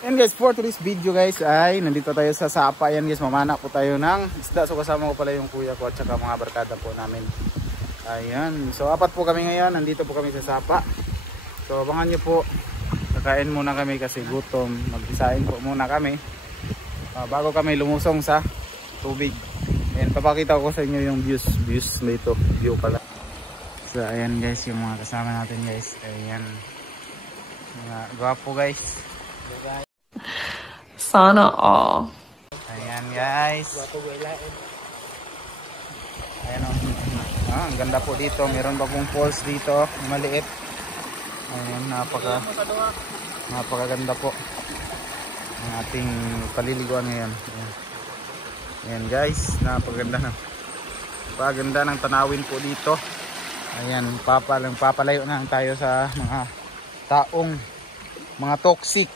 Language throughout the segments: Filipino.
And guys, for today's video guys ay nandito tayo sa Sapa. Yan guys, mamana po tayo ng isda. So kasama ko pala yung kuya ko at saka mga barkada po namin. Ayan, so apat po kami ngayon. Nandito po kami sa Sapa. So abangan nyo po. Kakain muna kami kasi gutom. Mag-isain po muna kami bago kami lumusong sa tubig. Ayan, papakita ko sa inyo yung views dito. View pala. So ayan guys, yung mga kasama natin guys. Ayan, mga gwapo guys. Sana all. Ayan guys. Ayan o. Ang ganda po dito. Meron pa pong falls dito. Maliit. Ayan, napakaganda po ang ating paliliguan ngayon. Ayan guys, napakaganda na. Napakaganda ng tanawin po dito. Ayan, papalayo na tayo sa mga taong mga toxic.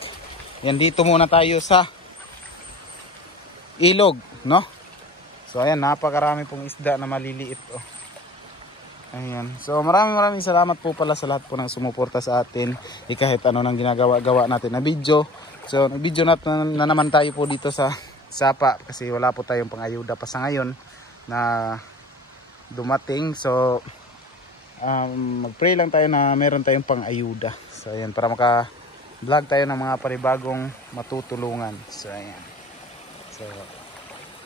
Yan, dito muna tayo sa ilog, no? So ayan, napakarami pong isda na maliliit, oh. Ayan. So maraming salamat po pala sa lahat po ng sumuporta sa atin. Kahit ano nang ginagawa natin na video. So nag-video na naman tayo po dito sa Sapa kasi wala po tayong pang-ayuda pa sa ngayon na dumating. So mag-pray lang tayo na meron tayong pang-ayuda. So ayan, para maka-vlog tayo ng mga panibagong matutulungan. So ayan. So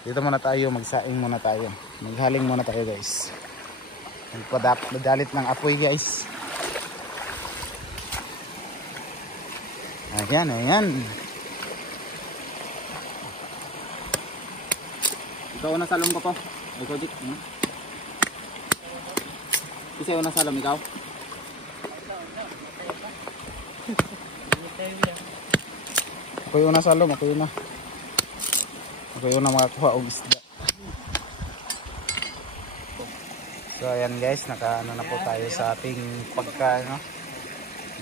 dito muna tayo, magsaing muna tayo. Maghaling muna tayo guys. Nagpadalit ng apoy guys. Ayan. Ikaw na salom ko po. Ikaw dik. Kasi una salom ikaw. Ako yung una salom. Ako yung makakuha og isda. So ayan guys, nakaano na po tayo sa ating pagkain, no?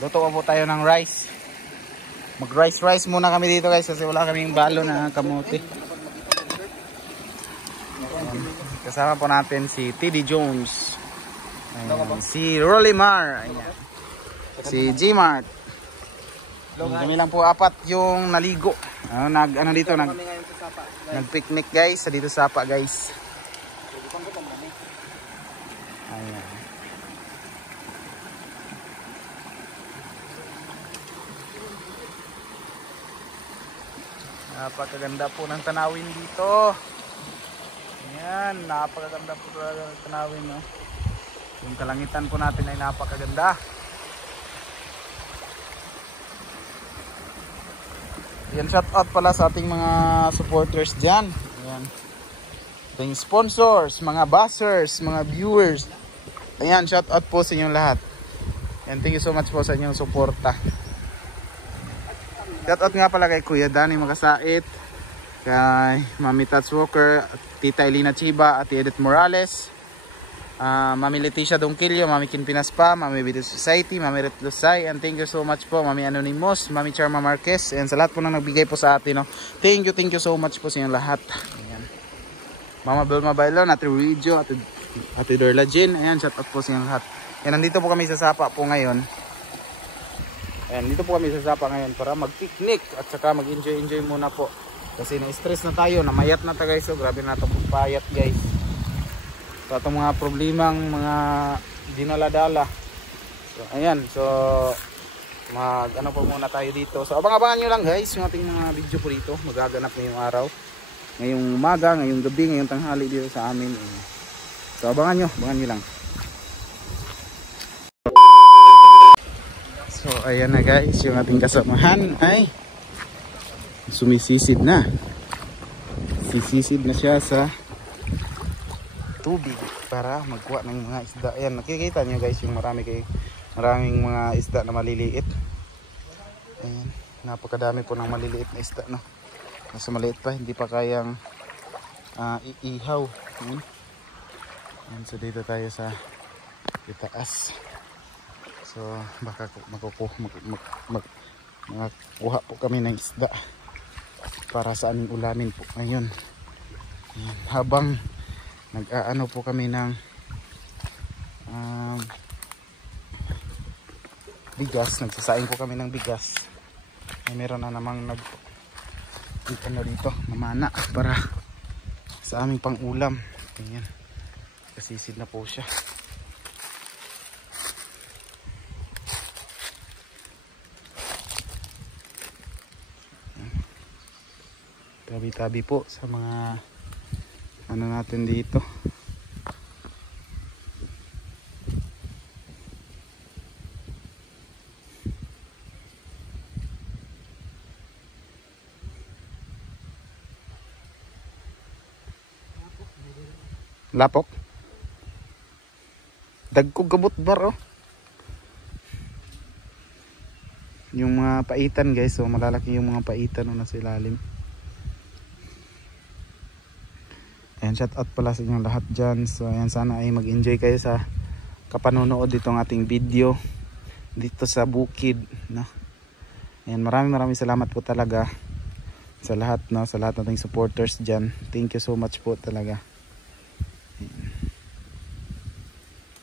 Luto po tayo ng rice. Mag-rice muna kami dito guys kasi wala kaming balo na kamote. Ayan. Kasama po natin si TD Jones. Ayan. Si Rolimar. Ayan. Si G-Mart. Kami lang po apat yung naligo. Nag-picnic guys sa dito sa Sapa guys. Ayan. Napakaganda po ng tanawin dito. Ayan, napakaganda po ng tanawin, no? Yung kalangitan po natin ay napakaganda. Ayan, shout out pala sa ating mga supporters dyan. Ayan. Ating sponsors, mga buzzers, mga viewers. Ayan, shout out po sa inyong lahat. And thank you so much po sa inyong suporta. Shout out nga pala kay Kuya Danny Makasait, kay Mami Tats Walker, Tita Elina Chiba, Ate Edith Morales, Mami Leticia Dongkilio, Mami Kinpinaspa, Mami Video Society, Mami Ret Lusay, and thank you so much po Mami Anonymous, Mami Charma Marquez, and sa lahat po na nagbigay po sa atin, no? Thank you so much po sa inyong lahat. Ayan. Mama Belma Bailon, Ate Regio, Ate Dorla Jean. Ayan, shout out po sa inyong lahat. Ayan, nandito po kami sa Sapa po ngayon. Ayan, dito po kami sa Sapa ngayon para mag-picnic at saka mag-enjoy muna po. Kasi na-stress na tayo, namayat na tayo guys. So grabe na itong payat guys. So itong mga problemang mga dinaladala. So ayan, so ano po muna tayo dito. So abangan nyo lang guys yung ating mga video po dito. Magaganap ngayong araw, ngayong umaga, ngayong gabi, ngayong tanghali dito sa amin. So abangan nyo lang. So ayan na guys, yung ating kasamahan ay sumisisid na. Sisisid na siya sa tubig para magkuha ng mga isda. Ayan, nakikita nyo guys yung maraming mga isda na maliliit. Ayan, napakadami po ng maliliit na isda, no? Mas maliit pa, hindi pa kayang iihaw. Ayan, so dito tayo sa itaas. So baka makakuha po kami ng isda para sa aming ulamin po ngayon. Ayan, habang nag-aano po kami ng bigas, nagsasaing po kami ng bigas ay meron na namang ano dito, namana para sa aming pang ulam. Ganyan, kasisid na po siya. Tabi-tabi po sa mga ano natin dito. Lapok. Dagkog kabot bar oh. Yung mga paitan guys, so malalaki yung mga paitan na sa ilalim. Ayan, shout out pala sa inyong lahat dyan. So ayan, sana ay mag-enjoy kayo sa kapanonood ditong ating video dito sa bukid, no? Ayan, maraming salamat po talaga sa lahat, no? Sa lahat nating supporters dyan. Thank you so much po talaga. Ayan.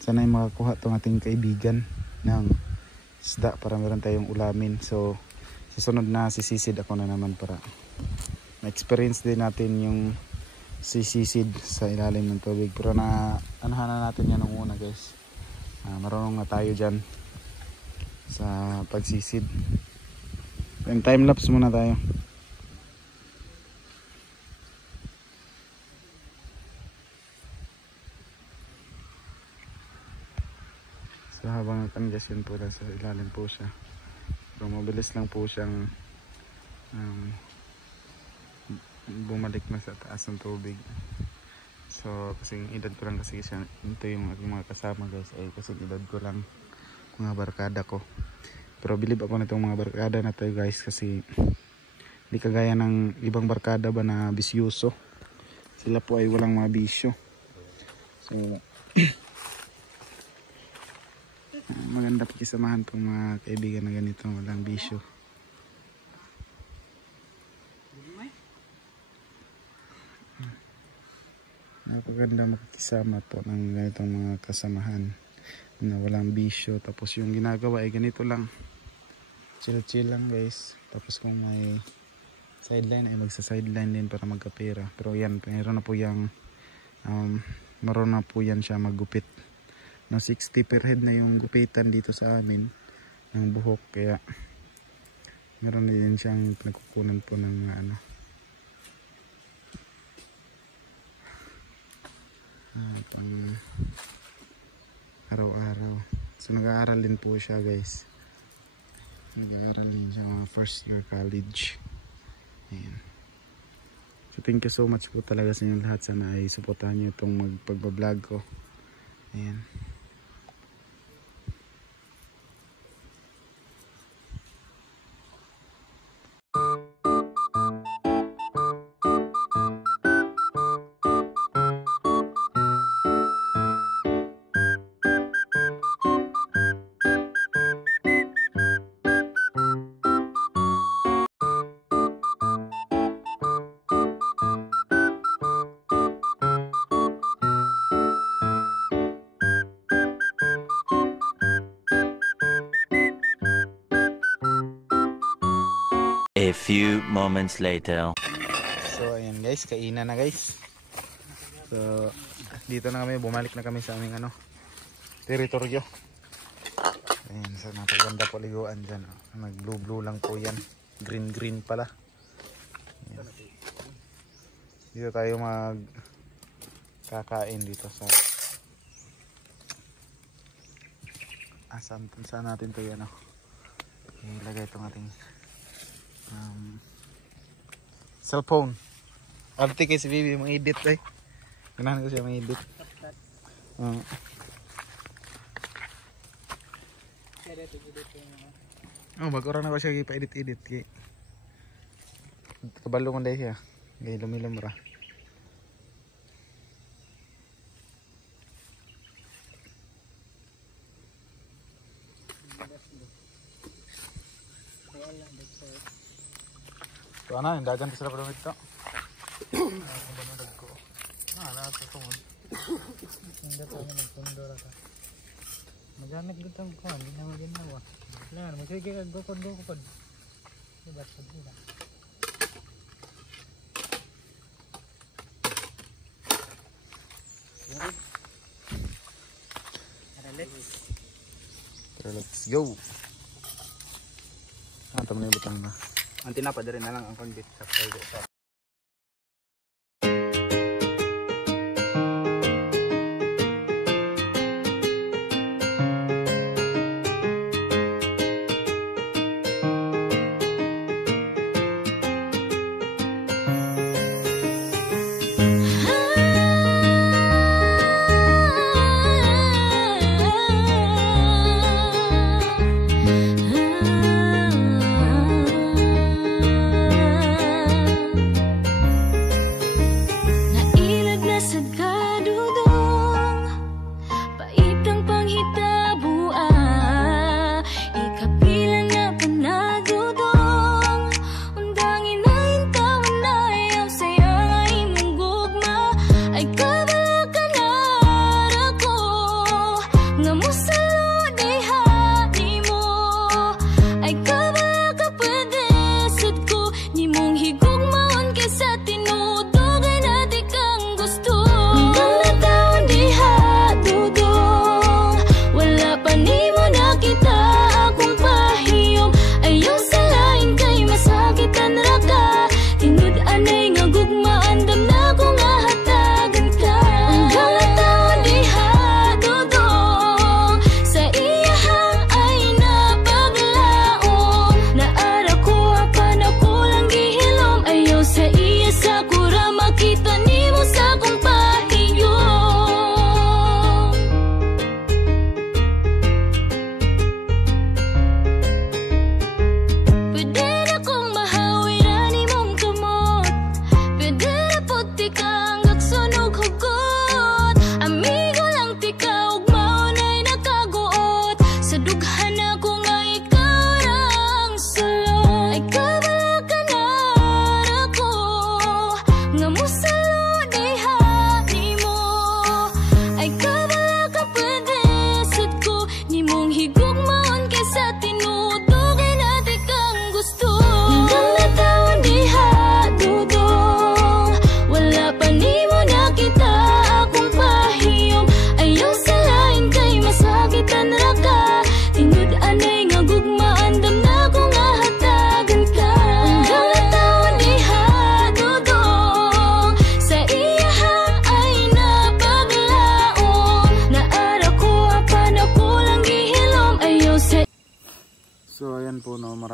Sana ay makakuha itong ating kaibigan ng isda para meron tayong ulamin. So susunod na sisisid ako na naman para ma-experience din natin yung sisisid sa ilalim ng tubig. Pero na anahan na natin yan nung una guys. Marunong na tayo dyan sa pagsisid. And time lapse muna tayo. So habang congestion po na sa ilalim po siya. Pero mabilis lang po siyang bumalik na sa taas ng tubig. So kasing edad ko lang kasi siya, ito yung aking mga kasama guys, ay kasing edad ko lang mga barkada ko. Pero believe ako na itong mga barkada na to guys, kasi hindi kagaya ng ibang barkada ba na bisyoso. Sila po ay walang mga bisyo. So maganda pakisamahan tong mga kaibigan na ganito, walang bisyo. Napaganda makikisama po ng ganitong mga kasamahan na walang bisyo. Tapos yung ginagawa ay ganito lang, chill lang guys. Tapos kung may sideline ay magsa sideline din para magkapera. Pero yan, meron na po yung maroon na po yan siya maggupit. Na 60 per head na yung gupitan dito sa amin ng buhok, kaya meron na din siyang nagkukunan po ng ano, araw-araw. So nag-aaral din po siya guys, nag-aaral din siya first year college. Ayan. So thank you so much po talaga sa inyong lahat. Sana ay supportahan nyo itong pagbablog ko. Ayan. A few moments later. So ayan guys, kainan na guys. So dito na kami, bumalik na kami sa aming ano, teritoryo. Ayan, so napaganda po liguan dyan. Nag blue lang po yan. Green pala. Ayan. Dito tayo mag kakain dito sa saan natin ito yan, ilagay itong ating cellphone. Arte kay si Bibi mga edit eh. Ganahan ko siya mga edit. Mag-oran ako siya pa-edit kay kabalo man dahil siya. Kay lumilom ra. So ano, yung dagan sila pa ito. Ang banundag ko. Nasa tungod. Hindi ko na magpundora ka. Magamit ko itong kuhan, hindi na maginawa. Kailangan, magsige ka, dukod. Let's go. Antam na ibutang na. Ang tinapa rin na lang ang convit sa pwede.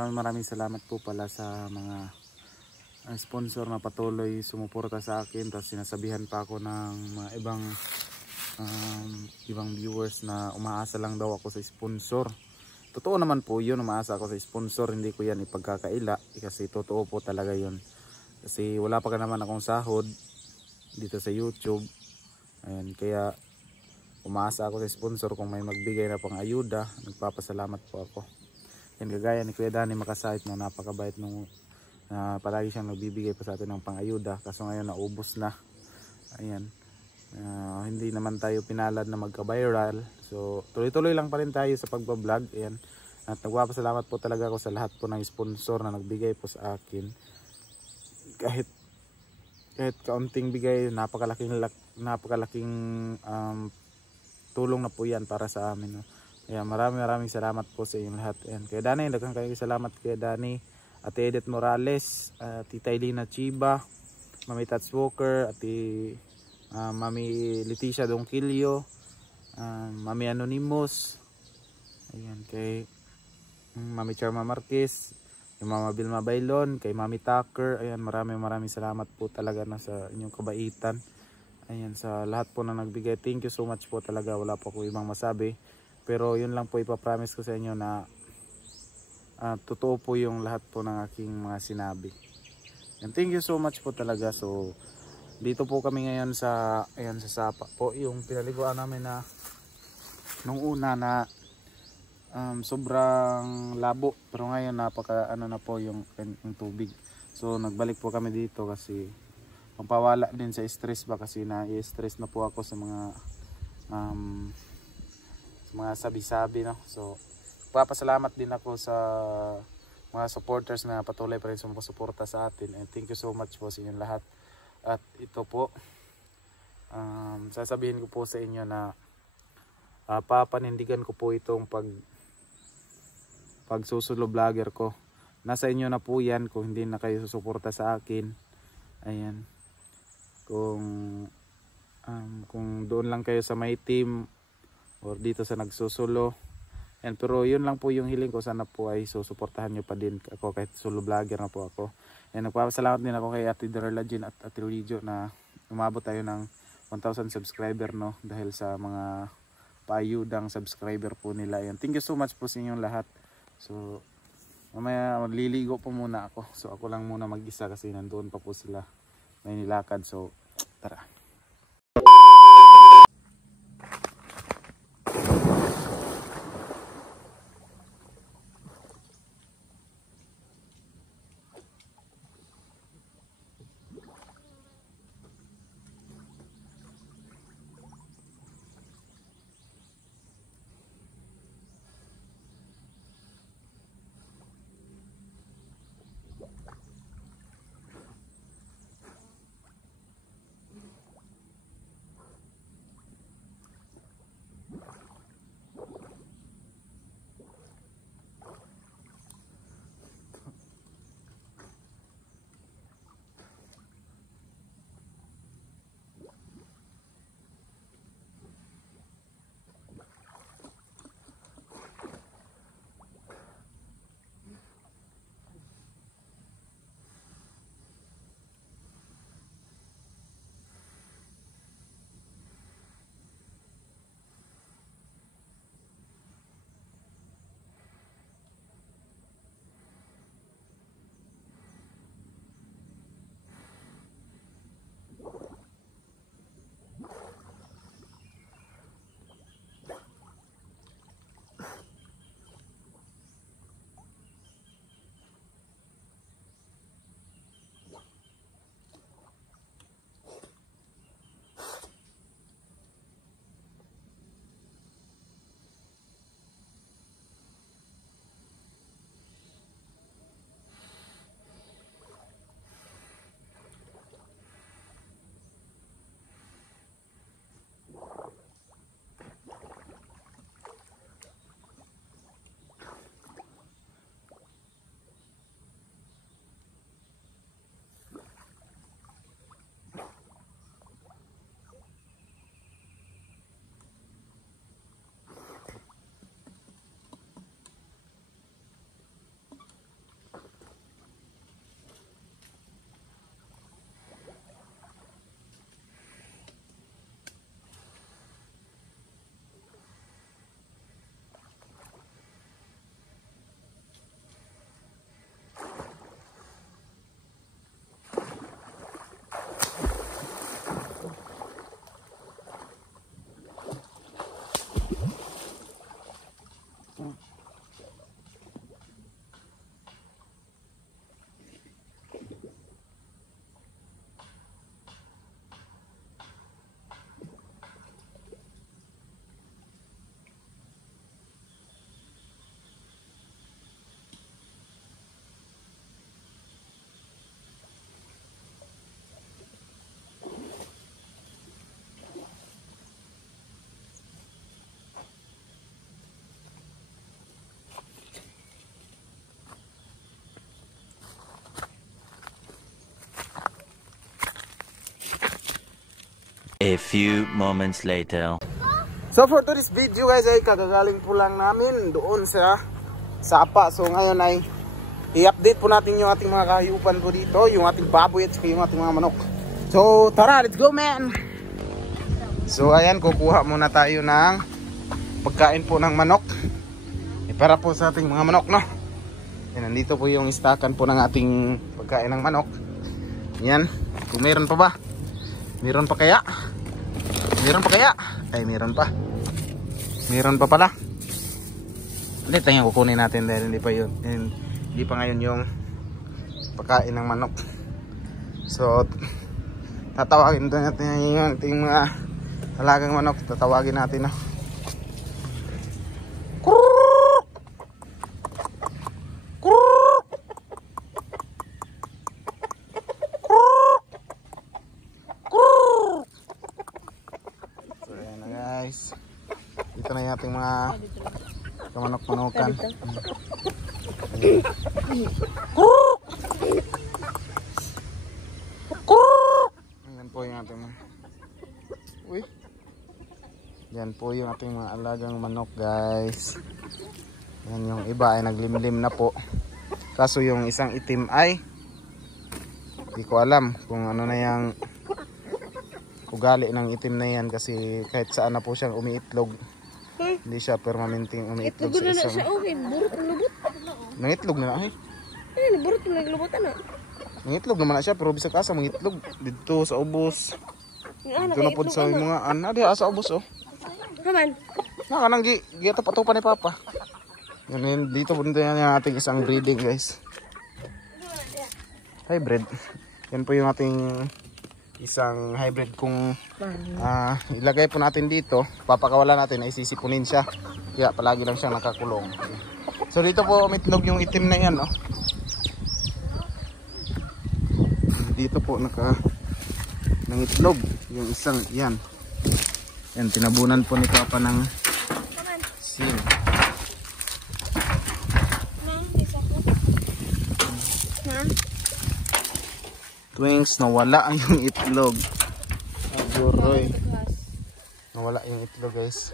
Maraming salamat po pala sa mga sponsor na patuloy sumuporta sa akin. Tapos sinasabihan pa ako ng mga ibang viewers na umaasa lang daw ako sa sponsor. Totoo naman po yun, umaasa ako sa sponsor. Hindi ko yan ipagkakaila kasi totoo po talaga yun. Kasi wala pa ka naman akong sahod dito sa YouTube. Ayan, kaya umaasa ako sa sponsor kung may magbigay na pang ayuda. Nagpapasalamat po ako. Yan, kagaya ni Kuya Danny Makasait na napakabait nung palagi siyang nagbibigay pa sa atin ng pang-ayuda. Kaso ngayon naubos na. Ayan. Hindi naman tayo pinalad na magka-viral. So tuloy-tuloy lang pa rin tayo sa pagbablog. Ayan. At nagpapasalamat po talaga ako sa lahat po ng sponsor na nagbigay po sa akin. Kahit kaunting bigay, napakalaking tulong na po yan para sa amin. No? Ayan, maraming salamat po sa inyong lahat. Ayan, kaya Danny, daghang kayo salamat kay Danny, Ate Edith Morales, Tita Elina Chiba, Mami Tats Walker, Ate Mami Leticia Dongkilio, Mami Anonymous, ayan, kay Mami Charma Marquez, kay Mama Vilma Bailon, kay Mami Tucker. Ayan, maraming salamat po talaga na sa inyong kabaitan. Ayan, sa lahat po na nagbigay, thank you so much po talaga. Wala po ako ibang masabi. Pero yun lang po ipapromise ko sa inyo na totoo po yung lahat po ng aking mga sinabi. And thank you so much po talaga. So dito po kami ngayon sa Sapa po, yung pinaliguan namin na nung una na sobrang labo, pero ngayon napaka na po yung tubig. So nagbalik po kami dito kasi pampawala din sa stress ba, kasi na-stress na po ako sa mga sabi-sabi, no. So papasalamat din ako sa mga supporters na patuloy pa rin sumusuporta sa atin. And thank you so much po sa inyong lahat. At ito po, sasabihin ko po sa inyo na papanindigan ko po itong pagsusulo vlogger ko. Nasa inyo na po yan kung hindi na kayo susuporta sa akin. Ayan. Kung doon lang kayo sa may team or dito sa nagsusulo. And pero yun lang po yung hiling ko, sana po ay susuportahan nyo pa din ako kahit solo vlogger na po ako. And nagpapasalamat din ako kay Ate Darla Jean at Ate Religio na umabot tayo ng 1,000 subscriber, no, dahil sa mga paayudang subscriber po nila. And thank you so much po sa inyong lahat. So mamaya magliligo po muna ako. So ako lang muna mag-isa kasi nandoon pa po sila, may nilakad. So tara. A few moments later. So for today's video guys ay kagagaling po lang namin doon sa Sapa. So ngayon ay i-update po natin yung ating mga kahiyupan po dito, yung ating baboy at yung ating mga manok. So tara, let's go man! So ayan, kukuha muna tayo ng pagkain po ng manok para po sa ating mga manok, no? Yan, nandito po yung istakan po ng ating pagkain ng manok. Yan, kung meron pa ba? Meron pa kaya? Meron pa kaya? Ay, meron pa. Meron pa pala. Ulit lang yung kukunin natin dahil hindi pa yun. Hindi pa ngayon yung pagkain ng manok. So, tatawagin doon natin yung ating mga talagang manok. Tatawagin natin, no? Kuruk! Kuruk! ating mga kamanok-manokan. Ayan po yung ating mga... Uy! Yan po yung ating mga alagang manok guys. Yan yung iba ay naglimlim na po. Kaso yung isang itim ay hindi ko alam kung ano na yung ugali ng itim na yan kasi kahit saan na po siyang umiitlog. Hindi siya permanenteng umiitlog sa isang... Nangitlog na na eh. Burot na naglubot na. Nangitlog naman na siya pero bisag asa mangitlog dito sa ubos. Dito na po sa mga anak di sa ubos oh. Kaman. Kanang gito patupa ni Papa. Yan dito po nito yung ating isang breeding guys. Hybrid. Yan po yung ating isang hybrid kung ilagay po natin dito, papakawala natin ay sisipunin siya. Kaya palagi lang siya nakakulong. So dito po umitlog yung itim na yan, no? Dito po nangitlog yung isang yan. Yan, tinabunan po ni Papa ng sin. Twings, nawala yung itlog. Aguroy. Nawala yung itlog guys.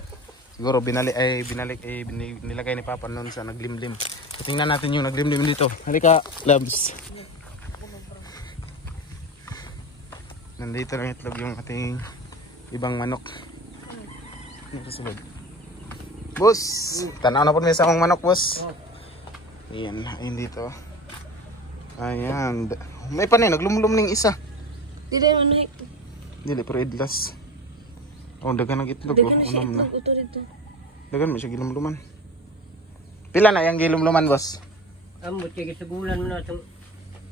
Siguro nilagay ni Papa noon sa naglimlim. Tingnan natin yung naglimlim dito. Halika, loves. Nandito ng itlog yung ating ibang manok. Boss, tanaw na po may sa akong manok, boss. Ayan, ayun dito. Ayan. May panay, naglumlum ning isa. Dili man na. Dili, pero idlas. Oh, dagan ng itlog. Dagan na siya Unam na. itlog ito dito. Dagan mo siya gilumluman. Pila na yung gilumluman, boss? Ambot kaya sa gulan mo na itong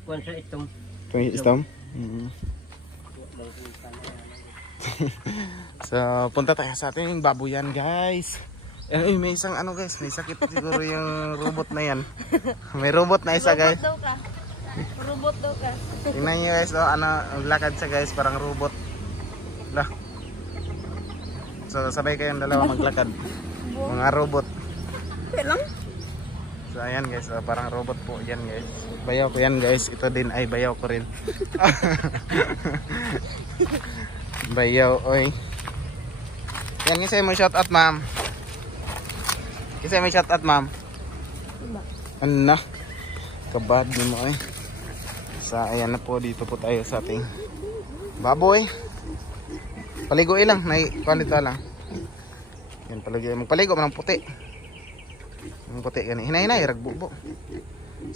kuwan sa itong. Itong istam? So, punta tayo sa ating baboyan, guys. Ay, may isang ano guys, may sakit siguro yung robot na yan. May robot na isa guys. Robot daw ka. Tingnan nyo guys, oh, ano, lakad siya guys, parang robot. Lah. So, sabay kayong dalawa maglakad. Mga robot. Lang? So, ayan guys, oh, parang robot po yan guys. Bayaw ko yan guys, ito din ay bayaw ko rin. Bayaw, oy. Yan, isa mo shout out, ma'am. Isa may shout out, ma'am. Ano na? Kabad niyo mo eh. So, ayan na po. Dito po tayo sa ating baboy. Paligo ilang. May kwalita lang. Yan, magpaligo man ng puti. Ang puti gani. Hinay-hinay, ragbubo.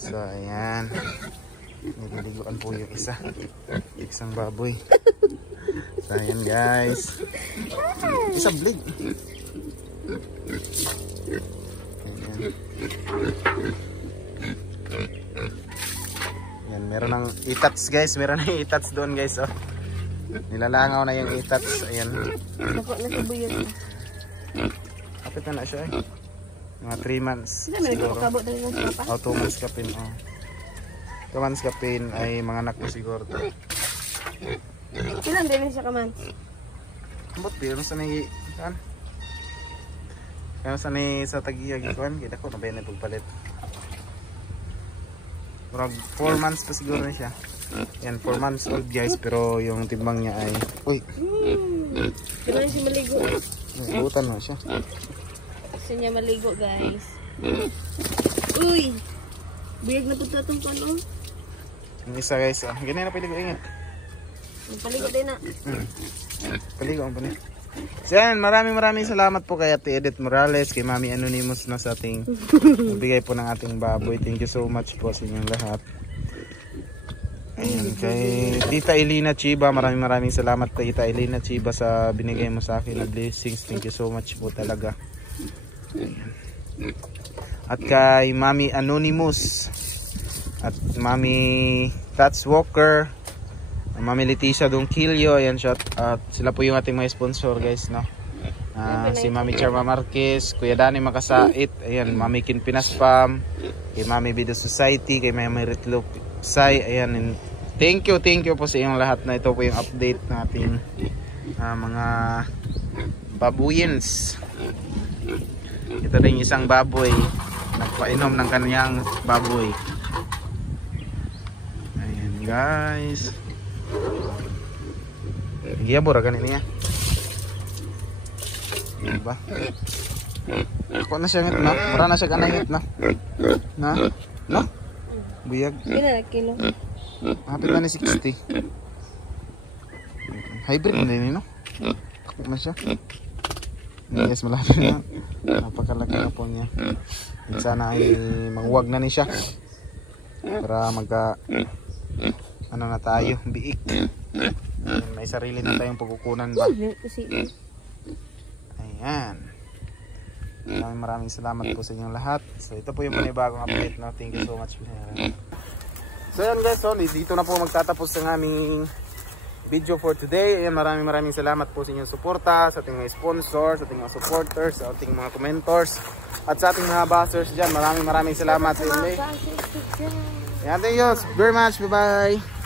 So, ayan. Nililiguan po yung isa. Isang baboy. So, ayan guys. Isa blade. Yan, meron ng itats guys, meron ng itats doon guys, oh. Nilalangaw na yung itats, ayan. Napo na sa buyot. Kapit na siya eh. Mga 3 months. Sila may nagkakabot na rin sa papa. 2 months kapin, oh. 2 months kapin ay mga anak ko siguro to. Ilan din siya kaman? Ambot, pero sa may kan? Kaya sa tagiyag ikuan, kita ko nabayan na pagpalit. Parang 4 months pa siguro na siya. Yan, 4 months old guys, pero yung timbang niya ay... Uy! Kailangan siya maligo. Butan mo siya. Gusto niya maligo guys. Uy! Biyag na po ito itong pano. Yung isa guys, ah. Ganyan na piligo ingat. Paligo din na. Paligo ang panit. So yan, maraming salamat po kay Ate Edith Morales, kay Mami Anonymous na sa ating nagbigay po ng ating baboy. Thank you so much po sa inyong lahat. Ayan, kay Tita Elena Chiba, maraming salamat kay Tita Elena Chiba sa binigay mo sa akin na blessings. Thank you so much po talaga. Ayan. At kay Mami Anonymous at Mami Tats Walker, Mami Leticia Dongkilio, ayan siya. At sila po yung ating mga sponsor guys, no? Si Mami Charma Marquez, Kuya Dani Makasait, ayan, Mami Kin Pinaspam, kay Mami Bido Society, kay Mami Ritlo Sai, ayan. Thank you po sa inyong lahat na ito po yung update nating mga babuyins. Ito din isang baboy. Nagpainom ng kanyang baboy. Ayan guys. Giyabor ganin niya. Diba? Ako na siya ngit na. Mura na siya kanay ngit na. Na? No? Buyag. Pila kilo? Hapit na ni 60. Hybrid na din no? Takot na siya. Yes, malapit na. Napakalaki na po niya. Sana ay magwag na ni siya. Para magka ano na tayo, biik. May sarili na tayong pagkukunan ba? Ayan. Maraming salamat po sa inyong lahat. So ito po yung panibagong update. No? Thank you so much. So yan guys, so, dito na po magtatapos ang aming video for today. Ayan, maraming salamat po sa inyong suporta, sa ating mga sponsors, sa ating mga supporters, sa ating mga commentors, at sa ating mga bashers dyan. Maraming salamat sa inyo. Ayan, thank you very much. Bye bye.